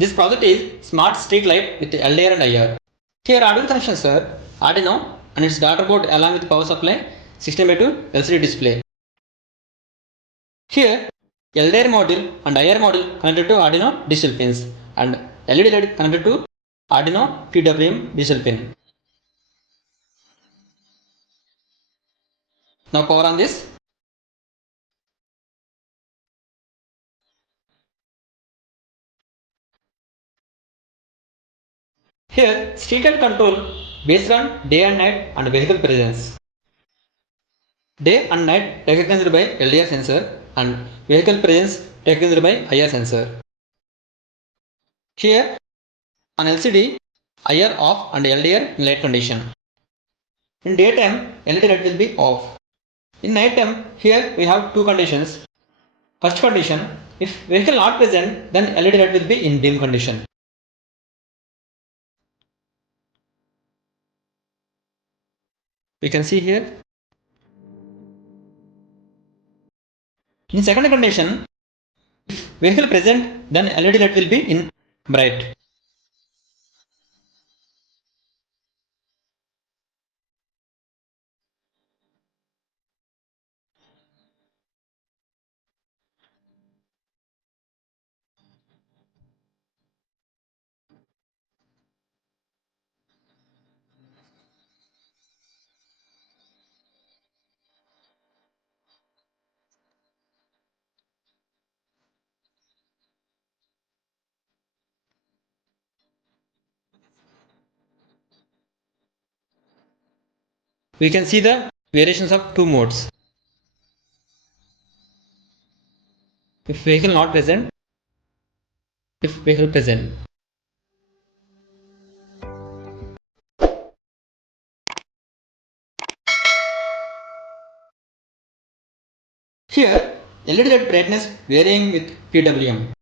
This project is Smart Street Light with LDR and IR. Here Arduino connections are Arduino and its daughter board along with power supply, 16:2 LCD display. Here LDR module and IR module connected to Arduino digital pins and LED light connected to Arduino PWM digital pin. Now power on this. Here street light control based on day and night and vehicle presence. Day and night recognized by LDR sensor and vehicle presence recognized by IR sensor. Here on LCD, IR off and LDR in light condition. In daytime, LED light will be off. In night time, here we have two conditions. First condition, if vehicle not present, then LED light will be in dim condition. We can see here. In second condition, if vehicle present, then LED light will be in bright. We can see the variations of two modes. If vehicle not present, if vehicle present. Here, LED light brightness varying with PWM.